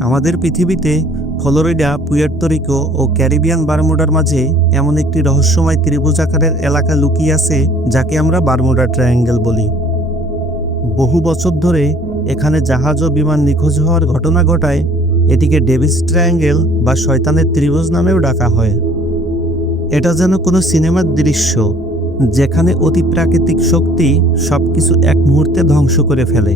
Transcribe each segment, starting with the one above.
আমাদের পৃথিবীতে ফ্লোরিডা পুয়ের্তরিকো ও ক্যারিবিয়ান বারমুডার মাঝে এমন একটি রহস্যময় ত্রিভুজ আকারের এলাকা লুকিয়ে আছে যাকে আমরা বারমুডা ট্রায়াঙ্গেল বলি। বহু বছর ধরে এখানে জাহাজ ও বিমান নিখোঁজ হওয়ার ঘটনা ঘটায় এটিকে ডেভিস ট্রায়াঙ্গেল বা শয়তানের ত্রিভুজ নামেও ডাকা হয়। এটা যেন কোনো সিনেমার দৃশ্য, যেখানে অতি প্রাকৃতিক শক্তি সবকিছু এক মুহূর্তে ধ্বংস করে ফেলে।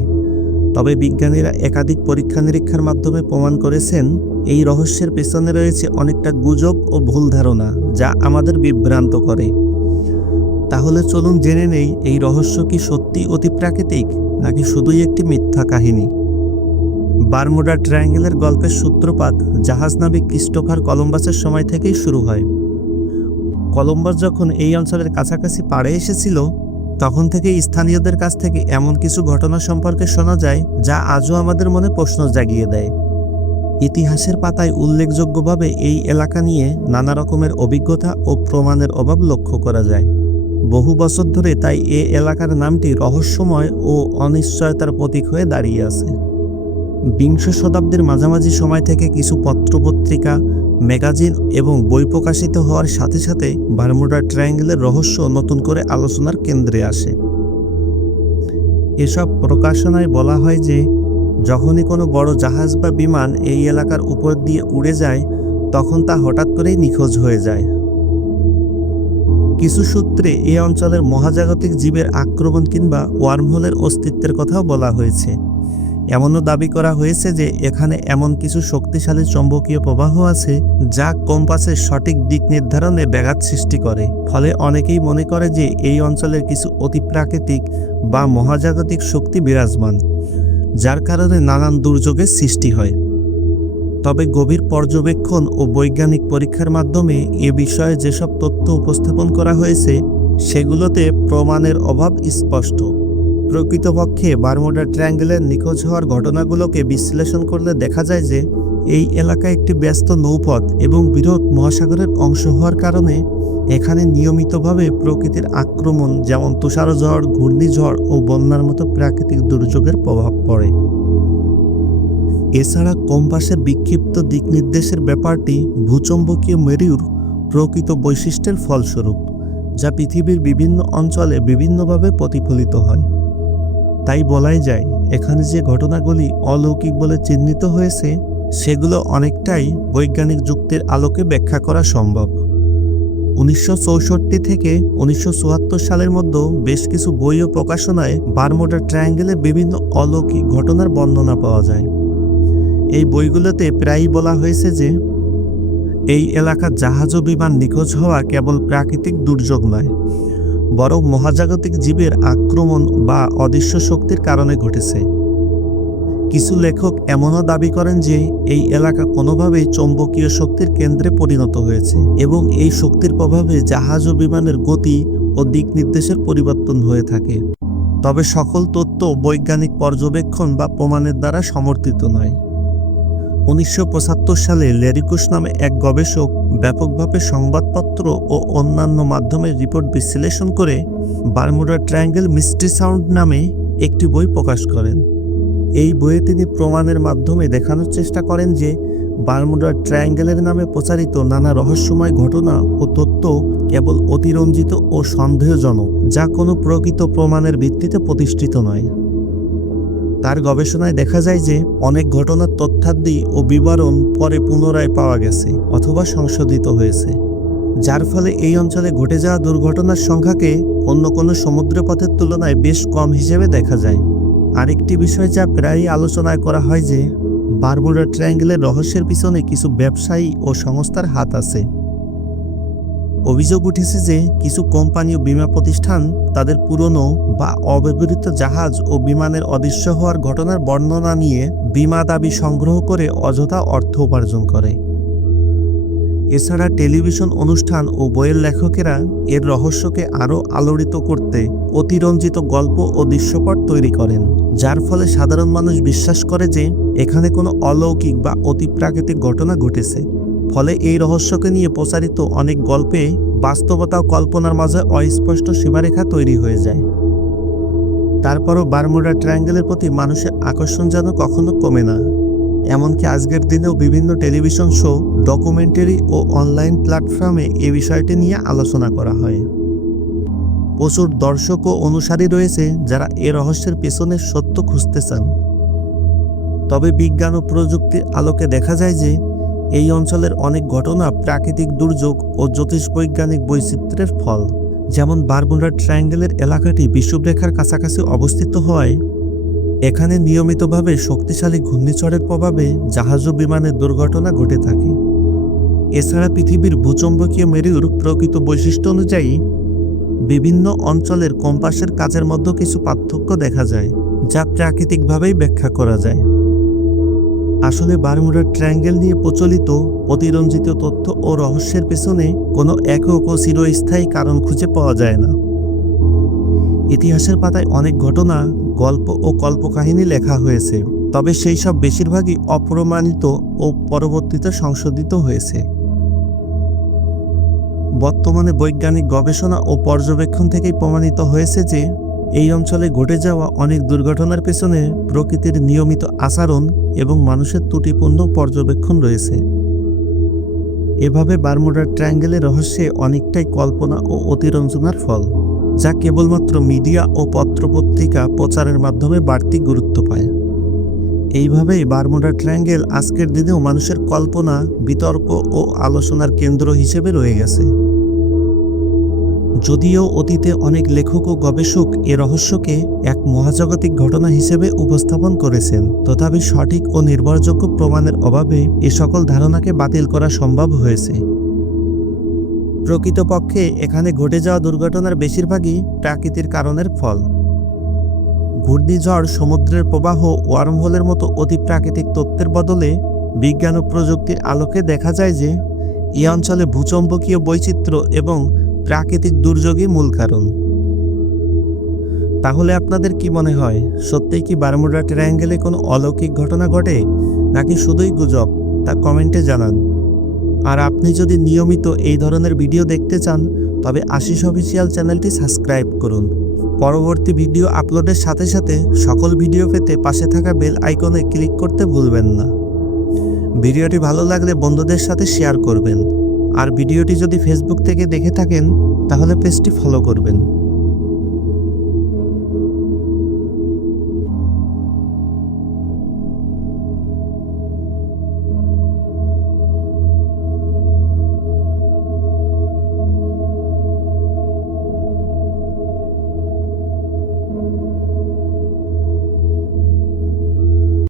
তবে বিজ্ঞানীরা একাধিক পরীক্ষা নিরীক্ষার মাধ্যমে প্রমাণ করেছেন, এই রহস্যের পেছনে রয়েছে অনেকটা গুজব ও ভুল ধারণা যা আমাদের বিভ্রান্ত করে। তাহলে চলুন জেনে নেই, এই রহস্য কি সত্যি অতি প্রাকৃতিক, নাকি শুধুই একটি মিথ্যা কাহিনী? বারমুডা ট্রায়াঙ্গেলের গল্পের সূত্রপাত জাহাজ নাবিক ক্রিস্টোফার কলম্বাসের সময় থেকেই শুরু হয়। কলম্বাস যখন এই অঞ্চলের কাছাকাছি পাড়ে এসেছিল তখন থেকে স্থানীয়দের কাছ থেকে এমন কিছু ঘটনা সম্পর্কে শোনা যায়, যা আজও আমাদের মনে প্রশ্ন জাগিয়ে দেয়। ইতিহাসের পাতায় উল্লেখযোগ্যভাবে এই এলাকা নিয়ে নানা রকমের অভিজ্ঞতা ও প্রমাণের অভাব লক্ষ্য করা যায়। বহু বছর ধরে তাই এ এলাকার নামটি রহস্যময় ও অনিশ্চয়তার প্রতীক হয়ে দাঁড়িয়ে আছে। বিংশ শতাব্দীর মাঝামাঝি সময় থেকে কিছু পত্রপত্রিকা ম্যাগাজিন এবং বই প্রকাশিত হওয়ার সাথে সাথে বারমুডা ট্রায়াঙ্গেলের রহস্য নতুন করে আলোচনার কেন্দ্রে আসে। এসব প্রকাশনায় বলা হয় যে, যখনই কোনো বড় জাহাজ বা বিমান এই এলাকার উপর দিয়ে উড়ে যায়, তখন তা হঠাৎ করেই নিখোঁজ হয়ে যায়। কিছু সূত্রে এই অঞ্চলের মহাজাগতিক জীবের আক্রমণ কিংবা ওয়ার্মহোলের অস্তিত্বের কথাও বলা হয়েছে। এমনও দাবি করা হয়েছে যে এখানে এমন কিছু শক্তিশালী চৌম্বকীয় প্রবাহ আছে যা কম্পাসের সঠিক দিক নির্ধারণে ব্যাঘাত সৃষ্টি করে। ফলে অনেকেই মনে করে যে এই অঞ্চলের কিছু অতি প্রাকৃতিক বা মহাজাগতিক শক্তি বিরাজমান, যার কারণে নানান দুর্যোগের সৃষ্টি হয়। তবে গভীর পর্যবেক্ষণ ও বৈজ্ঞানিক পরীক্ষার মাধ্যমে এ বিষয়ে যেসব তথ্য উপস্থাপন করা হয়েছে, সেগুলোতে প্রমাণের অভাব স্পষ্ট। প্রকৃতপক্ষে বারমুডা ট্রায়াঙ্গেলের নিখোঁজ হওয়ার ঘটনাগুলোকে বিশ্লেষণ করলে দেখা যায় যে, এই এলাকা একটি ব্যস্ত নৌপথ এবং বৃহৎ মহাসাগরের অংশ হওয়ার কারণে এখানে নিয়মিতভাবে প্রকৃতির আক্রমণ যেমন তুষারঝড়, ঘূর্ণিঝড় ও বন্যার মতো প্রাকৃতিক দুর্যোগের প্রভাব পড়ে। এছাড়া কম্পাসের বিক্ষিপ্ত দিক নির্দেশের ব্যাপারটি ভূচম্বকীয় মেরুর প্রকৃত বৈশিষ্ট্যের ফলস্বরূপ, যা পৃথিবীর বিভিন্ন অঞ্চলে বিভিন্নভাবে প্রতিফলিত হয়। তাই বলাই যায়, এখানে যে ঘটনাগুলি অলৌকিক বলে চিহ্নিত হয়েছে, সেগুলো অনেকটাই বৈজ্ঞানিক যুক্তির আলোকে ব্যাখ্যা করা সম্ভব। উনিশশো চৌষট্টি থেকে উনিশশো চুয়াত্তর সালের মধ্যে বেশ কিছু বই ও প্রকাশনায় বারমোডা ট্রায়াঙ্গেলে বিভিন্ন অলৌকিক ঘটনার বর্ণনা পাওয়া যায়। এই বইগুলোতে প্রায়ই বলা হয়েছে যে, এই এলাকার জাহাজ ও বিমান নিখোঁজ হওয়া কেবল প্রাকৃতিক দুর্যোগ নয় বরং মহাজাগতিক জীবের আক্রমণ বা অদৃশ্য শক্তির কারণে ঘটেছে। কিছু লেখক এমনও দাবি করেন যে, এই এলাকা কোনোভাবেই চৌম্বকীয় শক্তির কেন্দ্রে পরিণত হয়েছে এবং এই শক্তির প্রভাবে জাহাজ ও বিমানের গতি ও দিক নির্দেশের পরিবর্তন হয়ে থাকে। তবে সকল তথ্য বৈজ্ঞানিক পর্যবেক্ষণ বা প্রমাণের দ্বারা সমর্থিত নয়। উনিশশো পঁচাত্তর সালে লেরিকুশ নামে এক গবেষক ব্যাপকভাবে সংবাদপত্র ও অন্যান্য মাধ্যমের রিপোর্ট বিশ্লেষণ করে বারমুডা ট্রায়াঙ্গেল মিস্ট্রি সাউন্ড নামে একটি বই প্রকাশ করেন। এই বইয়ে তিনি প্রমাণের মাধ্যমে দেখানোর চেষ্টা করেন যে বারমুডা ট্রায়াঙ্গেলের নামে প্রচারিত নানা রহস্যময় ঘটনা ও তথ্য কেবল অতিরঞ্জিত ও সন্দেহজনক, যা কোনো প্রকৃত প্রমাণের ভিত্তিতে প্রতিষ্ঠিত নয়। তার গবেষণায় দেখা যায় যে অনেক ঘটনার তথ্যাদি ও বিবরণ পরে পুনরায় পাওয়া গেছে অথবা সংশোধিত হয়েছে, যার ফলে এই অঞ্চলে ঘটে যাওয়া দুর্ঘটনার সংখ্যাকে অন্য কোনো সমুদ্রপথের তুলনায় বেশ কম হিসেবে দেখা যায়। আরেকটি বিষয় যা প্রায়ই আলোচনায় করা হয় যে, বারমুডা ট্রায়াঙ্গেলের রহস্যের পিছনে কিছু ব্যবসায়ী ও সংস্থার হাত আছে। অভিযোগ উঠেছে যে কিছু কোম্পানি ও বিমা প্রতিষ্ঠান তাদের পুরনো বা অব্যবহৃত জাহাজ ও বিমানের অদৃশ্য হওয়ার ঘটনার বর্ণনা নিয়ে বিমা দাবি সংগ্রহ করে অযথা অর্থ উপার্জন করে। এছাড়া টেলিভিশন অনুষ্ঠান ও বইয়ের লেখকেরা এর রহস্যকে আরও আলোড়িত করতে অতিরঞ্জিত গল্প ও দৃশ্যপট তৈরি করেন, যার ফলে সাধারণ মানুষ বিশ্বাস করে যে এখানে কোনো অলৌকিক বা অতিপ্রাকৃতিক ঘটনা ঘটেছে। ফলে এই রহস্যকে নিয়ে প্রচারিত অনেক গল্পে বাস্তবতা ও কল্পনার মাঝে অস্পষ্ট সীমারেখা তৈরি হয়ে যায়। তারপরও বারমুডা ট্রায়াঙ্গেলের প্রতি মানুষের আকর্ষণ যেন কখনো কমে না। এমনকি আজকের দিনেও বিভিন্ন টেলিভিশন শো, ডকুমেন্টারি ও অনলাইন প্ল্যাটফর্মে এ বিষয়টি নিয়ে আলোচনা করা হয়। প্রচুর দর্শক ও অনুসারী রয়েছে যারা এ রহস্যের পেছনে সত্য খুঁজতে চান। তবে বিজ্ঞান ও প্রযুক্তির আলোকে দেখা যায় যে এই অঞ্চলের অনেক ঘটনা প্রাকৃতিক দুর্যোগ ও জ্যোতিষবৈজ্ঞানিক বৈচিত্র্যের ফল। যেমন বারমুডা ট্রায়াঙ্গেলের এলাকাটি বিষুবরেখার কাছাকাছি অবস্থিত হওয়ায়, এখানে নিয়মিতভাবে শক্তিশালী ঘূর্ণিঝড়ের প্রভাবে জাহাজ ও বিমানের দুর্ঘটনা ঘটে থাকে। এছাড়া পৃথিবীর ভূচম্বকীয় মেরুর প্রকৃত বৈশিষ্ট্য অনুযায়ী, বিভিন্ন অঞ্চলের কম্পাসের কাজের মধ্যে কিছু পার্থক্য দেখা যায়, যা প্রাকৃতিকভাবেই ব্যাখ্যা করা যায়। আসলে বারমুডার ট্রায়াঙ্গেল নিয়ে প্রচলিত অতিরঞ্জিত তথ্য ও রহস্যের পেছনে কোনো একক ও চিরস্থায়ী কারণ খুঁজে পাওয়া যায় না। ইতিহাসের পাতায় অনেক ঘটনা, গল্প ও কল্পকাহিনী লেখা হয়েছে, তবে সেই সব বেশিরভাগই অপ্রমাণিত ও পরবর্তীতে সংশোধিত হয়েছে। বর্তমানে বৈজ্ঞানিক গবেষণা ও পর্যবেক্ষণ থেকেই প্রমাণিত হয়েছে যে এই অঞ্চলে ঘটে যাওয়া অনেক দুর্ঘটনার পেছনে প্রকৃতির নিয়মিত আচরণ এবং মানুষের ত্রুটিপূর্ণ পর্যবেক্ষণ রয়েছে। এভাবে বারমুডার ট্রায়াঙ্গেলের রহস্যে অনেকটাই কল্পনা ও অতিরঞ্জনার ফল, যা কেবলমাত্র মিডিয়া ও পত্রপত্রিকা প্রচারের মাধ্যমে বাড়তি গুরুত্ব পায়। এইভাবেই বারমুডা ট্রায়াঙ্গেল আজকের দিনেও মানুষের কল্পনা, বিতর্ক ও আলোচনার কেন্দ্র হিসেবে রয়ে গেছে। যদিও অতীতে অনেক লেখক ও গবেষক এ রহস্যকে এক মহাজাগতিক ঘটনা হিসেবে উপস্থাপন করেছেন, তথাপি সঠিক ও নির্ভরযোগ্য প্রমাণের অভাবে এ সকল ধারণাকে বাতিল করা সম্ভব হয়েছে। প্রকৃতপক্ষে এখানে ঘটে যাওয়া দুর্ঘটনার বেশিরভাগই প্রাকৃতিক কারণের ফল। ঘূর্ণিঝড়, সমুদ্রের প্রবাহ, ওয়ার্মহোলের মতো অতি প্রাকৃতিক তত্ত্বের বদলে বিজ্ঞান ও প্রযুক্তির আলোকে দেখা যায় যে, এই অঞ্চলে ভূচম্বকীয় বৈচিত্র্য এবং প্রাকৃতিক দুর্যোগই মূল কারণ। তাহলে আপনাদের কি মনে হয় সত্যিই কি বারমুডা ট্রায়াঙ্গেলে কোনো অলৌকিক ঘটনা ঘটে, নাকি শুধুই গুজব, তা কমেন্টে জানান। আর আপনি যদি নিয়মিত এই ধরনের ভিডিও দেখতে চান, তবে আশিস অফিসিয়াল চ্যানেলটি সাবস্ক্রাইব করুন। পরবর্তী ভিডিও আপলোডের সাথে সাথে সকল ভিডিও পেতে পাশে থাকা বেল আইকনে ক্লিক করতে ভুলবেন না। ভিডিওটি ভালো লাগলে বন্ধুদের সাথে শেয়ার করবেন। আর ভিডিওটি যদি ফেসবুক থেকে দেখে থাকেন তাহলে পেজটি ফলো করবেন।